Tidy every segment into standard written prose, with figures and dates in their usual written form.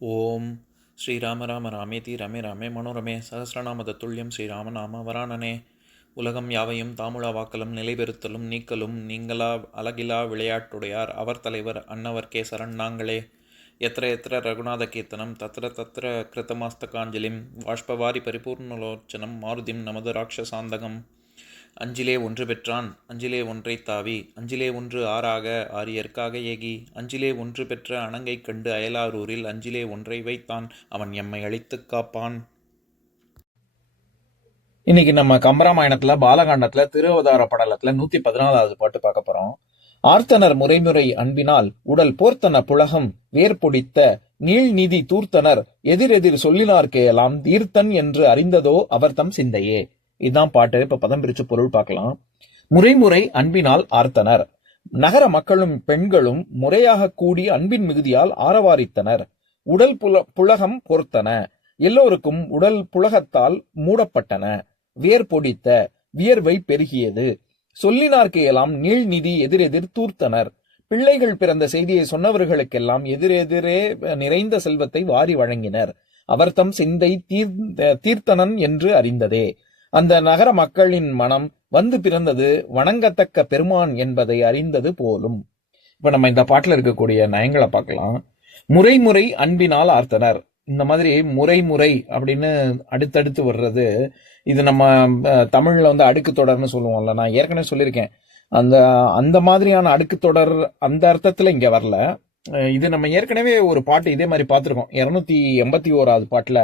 ஓம் ஸ்ரீராம ராம ராமேதி ரமே ராமே மனோரமே சகசிரநாம தத்துல்யம் ஸ்ரீராம நாம வராணனே. உலகம் யாவையும் தாமுழா வாக்கலும் நிலைபெறுத்தலும் நீக்கலும் நீங்களா அழகிலா விளையாட்டுடையார் அவர் தலைவர் அன்னவர் கேசரன் நாங்களே. எத்திர எத்திர ரகுநாத கீர்த்தனம் தத்திர தத்திர கிருத்தமாஸ்தகாஞ்சலிம் வாஷ்பவாரி பரிபூர்ணலோச்சனம் மாருதிம் நமது ராட்சசாந்தகம். அஞ்சிலே ஒன்று பெற்றான் அஞ்சிலே ஒன்றை தாவி அஞ்சிலே ஒன்று ஆறாக ஆரியர்க்காக ஏகி அஞ்சிலே ஒன்று பெற்ற அணங்கை கண்டு அயலாரூரில் அஞ்சிலே ஒன்றை வைத்தான் அவன் எம்மை அழித்துக் காப்பான். இன்னைக்கு நம்ம கம்பராமாயணத்துல பாலகாண்டத்துல திருவதார படலத்துல 114வது பாட்டு பார்க்க போறோம். ஆர்த்தனர் முறைமுறை அன்பினால் உடல் போர்த்தன புலகம் வேர்பொடித்த நீள்நிதி தூர்த்தனர் எதிரெதிர் சொல்லினார்க்கே எல்லாம் தீர்த்தன் என்று அறிந்ததோ அவர் தம் சிந்தையே. இதுதான் பாட்டு. இப்ப பதம் பிரிச்சு பொருள் பார்க்கலாம். முறைமுறை அன்பினால் ஆர்த்தனர், நகர மக்களும் பெண்களும் முறையாக கூடி அன்பின் மிகுதியால் ஆரவாரித்தனர். உடல் புலகம் பொறுத்தன, எல்லோருக்கும் உடல் புலகத்தால் மூடப்பட்டன. வேர்பொடித்த, வியர்வை பெருகியது. சொல்லினார்க்கு எல்லாம் நீள்நிதி எதிரெதிர் தூர்த்தனர், பிள்ளைகள் பிறந்த செய்தியை சொன்னவர்களுக்கெல்லாம் எதிரெதிரே நிறைந்த செல்வத்தை வாரி வழங்கினர். அவர் தம் சிந்தை தீர்த்தனன் என்று அறிந்ததே. அந்த நகர மக்களின் மனம் வந்து பிறந்தது வணங்கத்தக்க பெருமான் என்பதை அறிந்தது போலும். இப்ப நம்ம இந்த பாட்டுல இருக்கக்கூடிய நயங்களை பார்க்கலாம். முறைமுறை அன்பினால் ஆர்த்தனர், இந்த மாதிரி முறை அப்படின்னு அடுத்தடுத்து வர்றது, இது நம்ம தமிழ்ல அடுக்கு தொடர்னு சொல்லுவோம்ல. நான் ஏற்கனவே சொல்லியிருக்கேன், அந்த அந்த மாதிரியான அடுக்கு தொடர் அந்த அர்த்தத்துல இங்க வரல. இது நம்ம ஏற்கனவே ஒரு பாட்டு இதே மாதிரி பார்த்திருக்கோம். 281வது பாட்டுல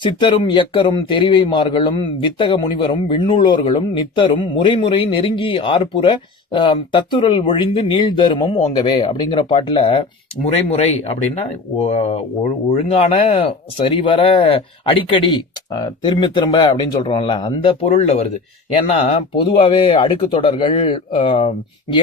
சித்தரும் இயக்கரும் தெரிவைமார்களும் வித்தக முனிவரும் விண்ணுள்ளோர்களும் நித்தரும் முறைமுறை நெருங்கி ஆர்ப்புற தத்துரல் ஒழிந்து நீள் தருமம் ஓங்கவே அப்படிங்கிற பாட்டுல முறைமுறை அப்படின்னா ஒழுங்கான சரிவர அடிக்கடி திரும்ப அப்படின்னு சொல்றோம்ல, அந்த பொருள்ல வருது. ஏன்னா பொதுவாவே அடுக்கு தொடர்கள்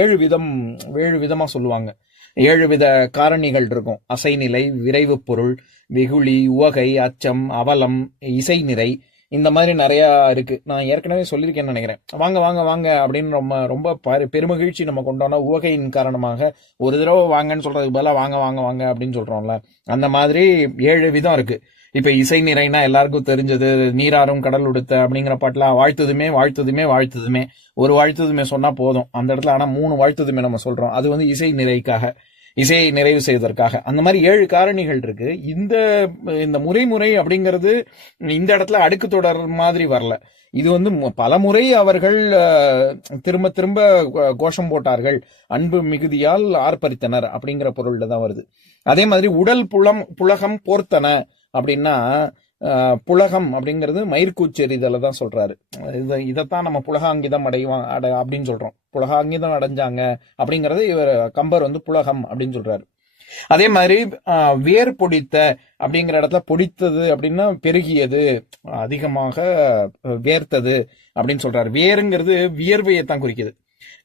7 விதமா சொல்லுவாங்க. 7 வித காரணிகள் இருக்கும். அசைநிலை, விரைவு பொருள், வெகுளி, உவகை, அச்சம், அவலம், இசைநிறை, இந்த மாதிரி நிறைய இருக்கு. நான் ஏற்கனவே சொல்லியிருக்கேன்னு நினைக்கிறேன். வாங்க வாங்க வாங்க அப்படின்னு ரொம்ப பெருமகிழ்ச்சி நம்ம கொண்டோம்னா உவகையின் காரணமாக ஒரு தடவை வாங்கன்னு சொல்றதுக்கு பதிலாக வாங்க வாங்க வாங்க அப்படின்னு சொல்றோம்ல, அந்த மாதிரி 7 விதம் இருக்கு. இப்ப இசை நிறைனா எல்லாருக்கும் தெரிஞ்சது நீராறும் கடல் உடுத்த அப்படிங்கிற பாட்டுல வாழ்த்துதுமே வாழ்த்துதுமே வாழ்த்துதுமே, ஒரு வாழ்த்துதுமே சொன்னா போதும் அந்த இடத்துல. ஆனா 3 வாழ்த்துதுமே நம்ம சொல்றோம், அது இசை நிறைக்காக, இசையை நிறைவு செய்வதற்காக. அந்த மாதிரி 7 காரணிகள் இருக்கு. இந்த முறை அப்படிங்கிறது இந்த இடத்துல அடுக்கு தொடர் மாதிரி வரல. இது பல முறை அவர்கள் திரும்ப திரும்ப கோஷம் போட்டார்கள், அன்பு மிகுதியால் ஆர்ப்பரித்தனர் அப்படிங்கிற பொருள்ல தான் வருது. அதே மாதிரி உடல் புலகம் போர்த்தன அப்படின்னா, புலகம் அப்படிங்கிறது மயிர்கூச்செறிதல தான் சொல்றாரு. இதைத்தான் நம்ம புலகாங்கிதம் அப்படின்னு சொல்றோம். புலகாங்கிதம் அடைஞ்சாங்க அப்படிங்கறது இவர் கம்பர் புலகம் அப்படின்னு சொல்றாரு. அதே மாதிரி வேர் பொடித்த அப்படிங்கிற இடத்துல பொடித்தது அப்படின்னா பெருகியது, அதிகமாக வேர்த்தது அப்படின்னு சொல்றாரு. வேருங்கிறது வியர்வையை தான் குறிக்குது.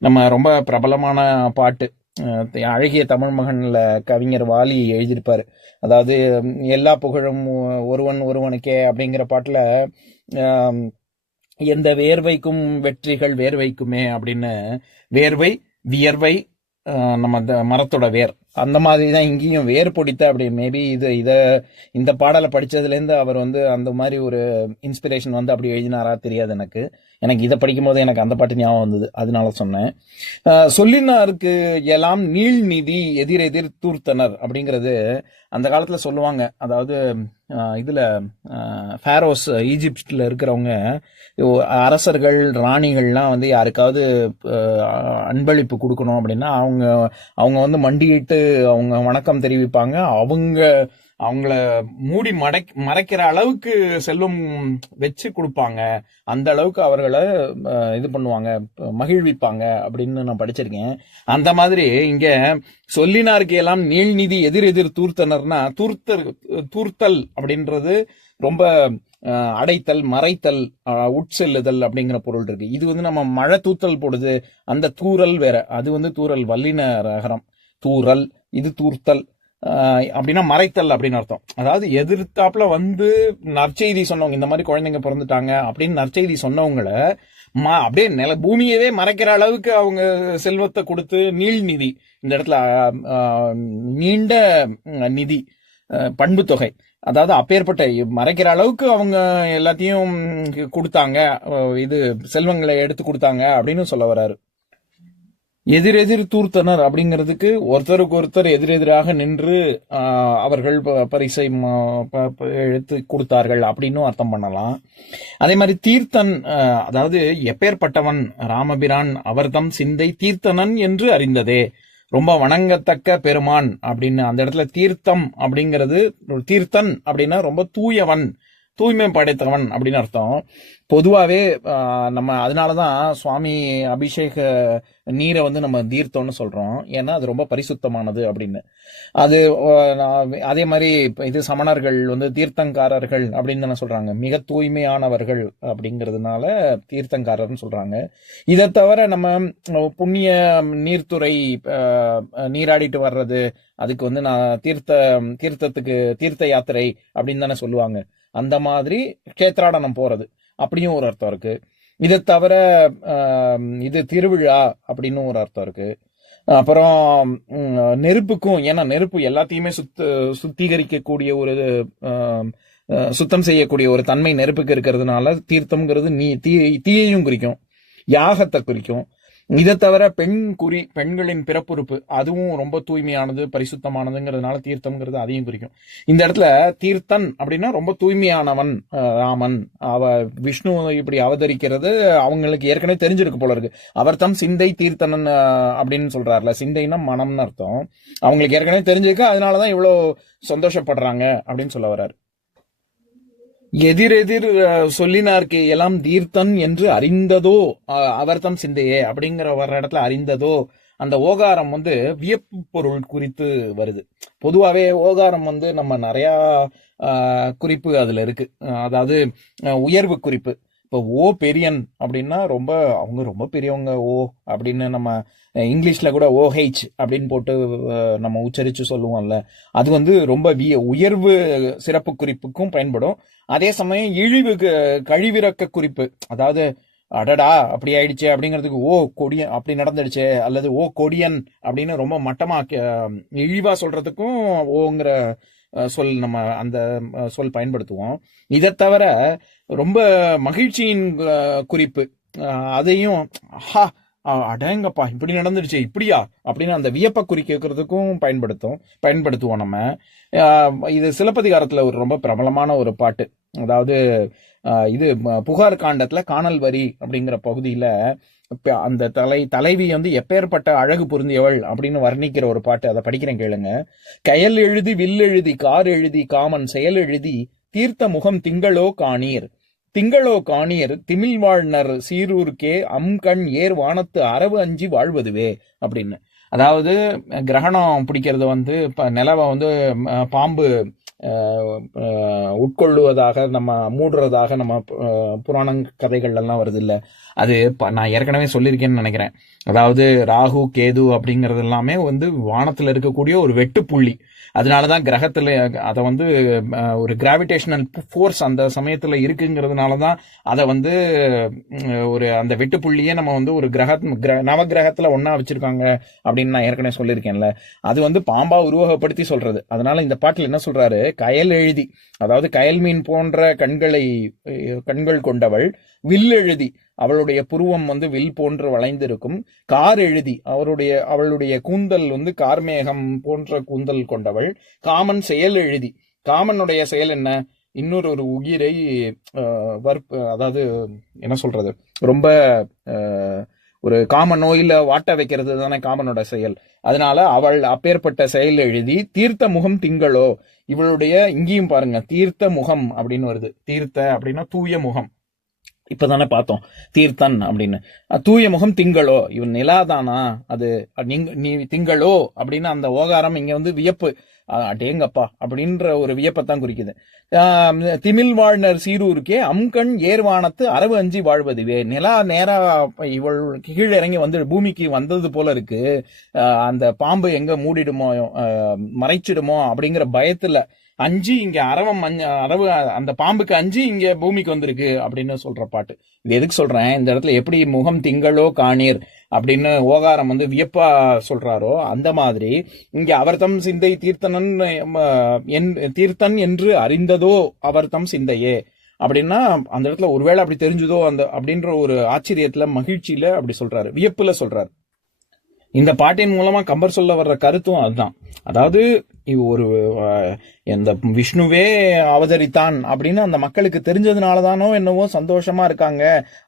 நம்ம ரொம்ப பிரபலமான பாட்டு அழகிய தமிழ் மகன்ல கவிஞர் வாலி எழுதியிருப்பாரு. அதாவது எல்லா புகழும் ஒருவனுக்கே அப்படிங்கிற பாட்டுல எந்த வேர்வைக்கும் வெற்றிகள் வேர்வைக்குமே அப்படின்னு, வேர்வை வியர்வை நம்ம மரத்தோட வேர், அந்த மாதிரி தான் இங்கேயும் வேர் பொடித்த அப்படி. மேபி இந்த பாடலை படிச்சதுல இருந்து அவர் அந்த மாதிரி ஒரு இன்ஸ்பிரேஷன் அப்படி எழுதினாரா தெரியாது எனக்கு. இதை படிக்கும் போது எனக்கு அந்த பாட்டு ஞாபகம் வந்தது, அதனால சொன்னேன். சொல்லினாருக்கு எல்லாம் நீள்நிதி எதிரெதிர் தூர்த்தனர் அப்படிங்கிறது அந்த காலத்துல சொல்லுவாங்க. அதாவது இதுல ஃபாரோஸ், ஈஜிப்ட்ல இருக்கிறவங்க அரசர்கள் ராணிகள்லாம் யாருக்காவது அன்பளிப்பு கொடுக்கணும் அப்படின்னா அவங்க மண்டியிட்டு அவங்க வணக்கம் தெரிவிப்பாங்க. அவங்கள மூடி மறைக்கிற அளவுக்கு செல்வம் வச்சு கொடுப்பாங்க. அந்த அளவுக்கு அவர்களை இது பண்ணுவாங்க, மகிழ்விப்பாங்க அப்படின்னு நான் படிச்சிருக்கேன். அந்த மாதிரி இங்க சொல்லினாருக்கு எல்லாம் நீள்நிதி எதிரெதிர் தூர்த்தனர்னா, தூர்த்தல் அப்படின்றது ரொம்ப அடைத்தல், மறைத்தல், உட்செல்லுதல் அப்படிங்கிற பொருள் இருக்கு. இது நம்ம மழை தூத்தல் போடுது, அந்த தூரல் வேற. அது தூரல் வல்லின ரகரம். தூரல், இது தூர்த்தல் அப்படின்னா மறைத்தல் அப்படின்னு அர்த்தம். அதாவது எதிர்த்தாப்புல நற்செய்தி சொன்னவங்க, இந்த மாதிரி குழந்தைங்க பிறந்துட்டாங்க அப்படின்னு நற்செய்தி சொன்னவங்கள அப்படியே பூமியவே மறைக்கிற அளவுக்கு அவங்க செல்வத்தை கொடுத்து நீள்நிதி, இந்த இடத்துல நீண்ட நிதி, பண்பு தொகை. அதாவது அப்பேற்பட்ட மறைக்கிற அளவுக்கு அவங்க எல்லாத்தையும் கொடுத்தாங்க, இது செல்வங்களை எடுத்து கொடுத்தாங்க அப்படின்னு சொல்ல வர்றாரு. எதிரெதிர் தூர்த்தனர் அப்படிங்கிறதுக்கு ஒருத்தருக்கு ஒருத்தர் எதிரெதிராக நின்று அவர்கள் பரிசை எடுத்து கொடுத்தார்கள் அப்படின்னு அர்த்தம் பண்ணலாம். அதே மாதிரி தீர்த்தன், அதாவது எப்பேற்பட்டவன் ராமபிரான் அவர்தம் சிந்தை தீர்த்தனன் என்று அறிந்ததே, ரொம்ப வணங்கத்தக்க பெருமான் அப்படின்னு அந்த இடத்துல தீர்த்தம் அப்படிங்கிறது, தீர்த்தன் அப்படின்னா ரொம்ப தூயவன், தூய்மை படைத்தவன் அப்படின்னு அர்த்தம். பொதுவாகவே நம்ம அதனாலதான் சுவாமி அபிஷேக நீரை நம்ம தீர்த்தம்னு சொல்றோம், ஏன்னா அது ரொம்ப பரிசுத்தமானது அப்படின்னு. அது அதே மாதிரி இது சமணர்கள் தீர்த்தங்காரர்கள் அப்படின்னு தானே சொல்றாங்க, மிக தூய்மையானவர்கள் அப்படிங்கிறதுனால தீர்த்தங்காரர்னு சொல்றாங்க. இதை தவிர நம்ம புண்ணிய நீர்த்துறை நீராடிட்டு வர்றது, அதுக்கு நான் தீர்த்தத்துக்கு தீர்த்த யாத்திரை அப்படின்னு தானே சொல்லுவாங்க. அந்த மாதிரி கேத்திராடனம் போறது அப்படியும் ஒரு அர்த்தம் இருக்கு. இதை தவிர இது திருவிழா அப்படின்னு ஒரு அர்த்தம் இருக்கு. அப்புறம் நெருப்புக்கும், ஏன்னா நெருப்பு எல்லாத்தையுமே சுத்திகரிக்கக்கூடிய ஒரு சுத்தம் செய்யக்கூடிய ஒரு தன்மை நெருப்புக்கு இருக்கிறதுனால தீர்த்தம்ங்கிறது தீயையும் குறிக்கும், யாகத்தை குறிக்கும். இதை தவிர பெண்களின் பிறப்புறுப்பு அதுவும் ரொம்ப தூய்மையானது பரிசுத்தமானதுங்கிறதுனால தீர்த்தம்ங்கிறது அதையும் குறிக்கும். இந்த இடத்துல தீர்த்தன் அப்படின்னா ரொம்ப தூய்மையானவன் ராமன். விஷ்ணு இப்படி அவதரிக்கிறது அவங்களுக்கு ஏற்கனவே தெரிஞ்சிருக்கு போல இருக்கு. அவர் தம் சிந்தை தீர்த்தனன் அப்படின்னு சொல்றாருல, சிந்தைன்னா மனம்னு அர்த்தம். அவங்களுக்கு ஏற்கனவே தெரிஞ்சிருக்கு, அதனாலதான் இவ்வளவு சந்தோஷப்படுறாங்க அப்படின்னு சொல்ல வர்றாரு. எதிரெதிர் சொல்லினார்க்கு எல்லாம் தீர்த்தன் என்று அறிந்ததோ அவர்தம் சிந்தையே அப்படிங்கிற வர்ற இடத்துல அறிந்ததோ, அந்த ஓகாரம் வியப்பு பொருள் குறித்து வருது. பொதுவாகவே ஓகாரம் நம்ம நிறைய குறிப்பு அதுல இருக்கு. அதாவது உயர்வு குறிப்பு. இப்போ ஓ பெரியன் அப்படின்னா அவங்க ரொம்ப பெரியவங்க ஓ அப்படின்னு, நம்ம இங்கிலீஷ்ல கூட ஓஹெச் அப்படின்னு போட்டு நம்ம உச்சரிச்சு சொல்லுவோம்ல, அது ரொம்ப உயர்வு சிறப்பு குறிப்புக்கும் பயன்படும். அதே சமயம் இழிவு கழிவிறக்க குறிப்பு, அதாவது அடடா அப்படி ஆயிடுச்சு அப்படிங்கிறதுக்கு ஓ கொடியன் அப்படி நடந்துடுச்சு, அல்லது ஓ கொடியன் அப்படின்னு ரொம்ப மட்டமா இழிவா சொல்றதுக்கும் ஓங்கிற சொல் நம்ம அந்த சொல் பயன்படுத்துவோம். இதை தவிர ரொம்ப மகிழ்ச்சியின் குறிப்பு, அதையும் அடேங்கப்பா இப்படி நடந்துடுச்சு இப்படியா அப்படின்னு அந்த வியப்பை குறிக்கிறதுக்கும் பயன்படுத்துவோம் நம்ம. இது சிலப்பதிகாரத்துல ஒரு ரொம்ப பிரபலமான ஒரு பாட்டு. அதாவது இது புகார் காண்டத்துல காணல் வரி அப்படிங்கிற பகுதியில அந்த தலைவி எப்பேற்பட்ட அழகு பொருந்தியவள் அப்படின்னு வர்ணிக்கிற ஒரு பாட்டு. அதை படிக்கிறேன் கேளுங்க. கயல் எழுதி வில் எழுதி கார் எழுதி காமன் செயல் எழுதி தீர்த்த முகம் திங்களோ காணீர், திங்களோ காணீர் திமிழ் வாழ்னர் சீரூர்க்கே அம்கண் ஏர் வானத்து அரவு அஞ்சி வாழ்வதுவே அப்படின்னு. அதாவது கிரகணம் பிடிக்கிறது நிலவை பாம்பு உட்கொள்ளுவதாக நம்ம மூடுறதாக நம்ம புராண கதைகள் எல்லாம் வருது இல்ல, அது நான் ஏற்கனவே சொல்லியிருக்கேன்னு நினைக்கிறேன். அதாவது ராகு கேது அப்படிங்கறது எல்லாமே வானத்துல இருக்கக்கூடிய ஒரு வெட்டு புள்ளி. அதனாலதான் கிரகத்துல அதை ஒரு கிராவிடேஷனல் ஃபோர்ஸ் அந்த சமயத்துல இருக்குங்கிறதுனாலதான் அதை ஒரு அந்த வெட்டு புள்ளியே நம்ம ஒரு நவகிரகத்துல ஒன்னா வச்சிருக்காங்க அப்படின்னு நான் ஏற்கனவே சொல்லியிருக்கேன்ல. அது பாம்பா உருவகப்படுத்தி சொல்றது. அதனால இந்த பாட்டுல என்ன சொல்றாரு, கயல் எழுதி, அதாவது கயல் மீன் போன்ற கண்கள் கொண்டவள், வில் எழுதி அவளுடைய புருவம் வில் போன்று வளைந்திருக்கும், கார் எழுதி அவளுடைய கூந்தல் கார்மேகம் போன்ற கூந்தல் கொண்டவள், காமன் செயல் எழுதி, காமனுடைய செயல் என்ன, இன்னொரு ஒரு உயிரை அதாவது என்ன சொல்றது, ரொம்ப ஒரு காம நோயில வாட்ட வைக்கிறது தானே காமனோட செயல். அதனால அவள் அப்பேற்பட்ட செயல் எழுதி தீர்த்த முகம் திங்களோ, இவளுடைய இங்கேயும் பாருங்க தீர்த்த முகம் அப்படின்னு வருது. தீர்த்த அப்படின்னா தூய முகம், இப்பதானே பார்த்தோம் தீர்த்தன் அப்படின்னு. தூய முகம் திங்களோ, இவன் நிலாதானா, அது நீ திங்களோ அப்படின்னு அந்த ஓகாரம் இங்க வியப்பு, அடேங்கப்பா அப்படின்ற ஒரு வியப்பத்தான் குறிக்குது. திமிழ் வாழ்னர் சீரூருக்கே அம்கண் ஏர்வானத்து அரவு அஞ்சி வாழ்வதுவே, நிலா நேரா இவள் கீழிறங்கி பூமிக்கு வந்தது போல இருக்கு, அந்த பாம்பு எங்க மூடிடுமோ மறைச்சிடுமோ அப்படிங்கிற பயத்துல அஞ்சு இங்க அரவு அந்த பாம்புக்கு அஞ்சு இங்க பூமிக்கு வந்திருக்கு அப்படின்னு சொல்ற பாட்டு. இது எதுக்கு சொல்றேன், இந்த இடத்துல எப்படி முகம் திங்களோ காணீர் அப்படின்னு ஓகாரம் வியப்பா சொல்றாரோ அந்த மாதிரி இங்க அவர்தம் சிந்தை தீர்த்தன் என்று அறிந்ததோ அவர்தம் சிந்தையே அப்படின்னா அந்த இடத்துல ஒருவேளை அப்படி தெரிஞ்சதோ அப்படின்ற ஒரு ஆச்சரியத்துல மகிழ்ச்சியில அப்படி சொல்றாரு, வியப்புல சொல்றாரு. இந்த பாட்டின் மூலமா கம்பர் சொல்ல வர்ற கருத்தும் அதுதான். அதாவது ஒரு இந்த விஷ்ணுவே அவதரித்தான் அப்படின்னு அந்த மக்களுக்கு தெரிஞ்சதுனாலதானோ என்னவோ சந்தோஷமா இருக்காங்க.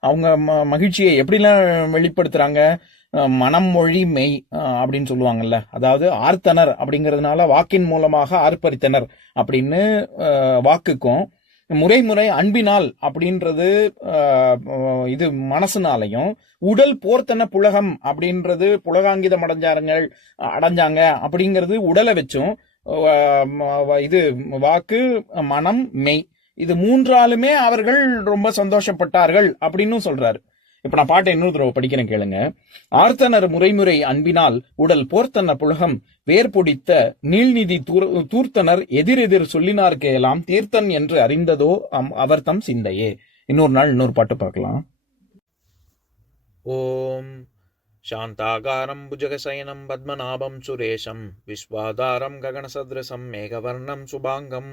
அவங்க மகிழ்ச்சியை எப்படிலாம் வெளிப்படுத்துறாங்க, மனம் மொழி மெய் அப்படின்னு சொல்லுவாங்கல்ல. அதாவது ஆர்த்தனர் அப்படிங்கிறதுனால வாக்கின் மூலமாக ஆர்ப்பரித்தனர் அப்படின்னு வாக்குக்கும், முறை அன்பினால் அப்படின்றது இது மனசுனாலையும், உடல் போர்த்தன புலகம் அப்படின்றது புலகாங்கிதம் அடைஞ்சாங்க அப்படிங்கிறது உடலை வச்சும், இது வாக்கு மனம் மெய் இது மூன்றாலுமே அவர்கள் ரொம்ப சந்தோஷப்பட்டார்கள் அப்படின்னு சொல்றாரு. இப்ப நான் பாட்டை இன்னொரு தடவை படிக்கிறேன் கேளுங்க. ஆர்த்தனர் முறைமுறை அன்பினால் உடல் போர்த்தன புலகம் வேர்பொடித்த நீள்நிதி தூர்த்தனர் எதிரெதிர் சொல்லினார்க்கெல்லாம் தீர்த்தன் என்று அறிந்ததோ அவர்தம் சிந்தையே. இன்னொரு நாள் இன்னொரு பாட்டு பார்க்கலாம். ஓம் சாந்தாகாரம் புஜகசயனம் பத்மநாபம் சுரேஷம் விஸ்வாதாரம் ககனசத்ரசம் மேகவர்ணம் சுபாங்கம்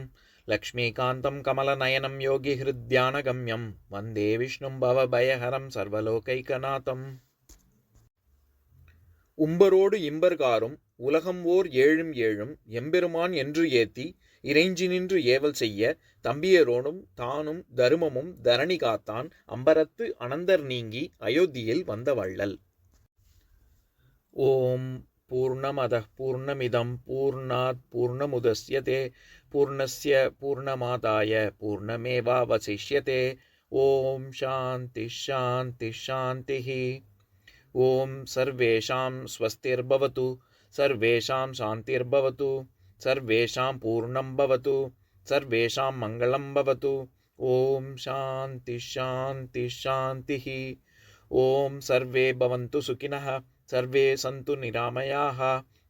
லக்ஷ்மீகாந்தம் கமலநயனம் யோகி ஹிருத்யானகம்யம் வந்தே விஷ்ணும் பவபயஹரம் சர்வலோகைகநாதம். உம்பரோடு இம்பர்காரும் உலகம் ஓர் ஏழும் எம்பெருமான் என்று ஏத்தி இறைஞ்சி நின்று ஏவல் செய்ய தம்பியரோடும் தானும் தருமமும் தரணி காத்தான் அம்பரத்து அனந்தர் நீங்கி அயோத்தியில் வந்த வள்ளல். ஓம் பூர்ணமதః பூர்ணமிதம் பூர்ணாத் பூர்ணமுதஸ்யதே பூர்ணஸ்ய பூர்ணமாதாய பூர்ணமேவாவசிஷ்யதே. ஓம் சாந்தி சாந்தி சாந்திः. ஓம் சர்வேஷாம் ஸ்வஸ்திர்பவது சர்வேஷாம் சாந்திர்பவது சர்வேஷாம் பூர்ணம் பவது சர்வேஷாம் மங்களம் பவது. ஓம் சாந்தி சாந்தி சாந்திः. ஓம் சர்வே பவந்து சுகினः சர்வே சந்து நிராமயாः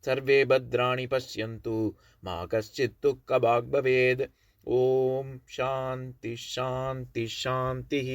சர்வே பத்ராணி பஷ்யந்து மா கஷ்சித் துக்கபாக் பவேத். ஓம் சாந்தி சாந்தி சாந்திः.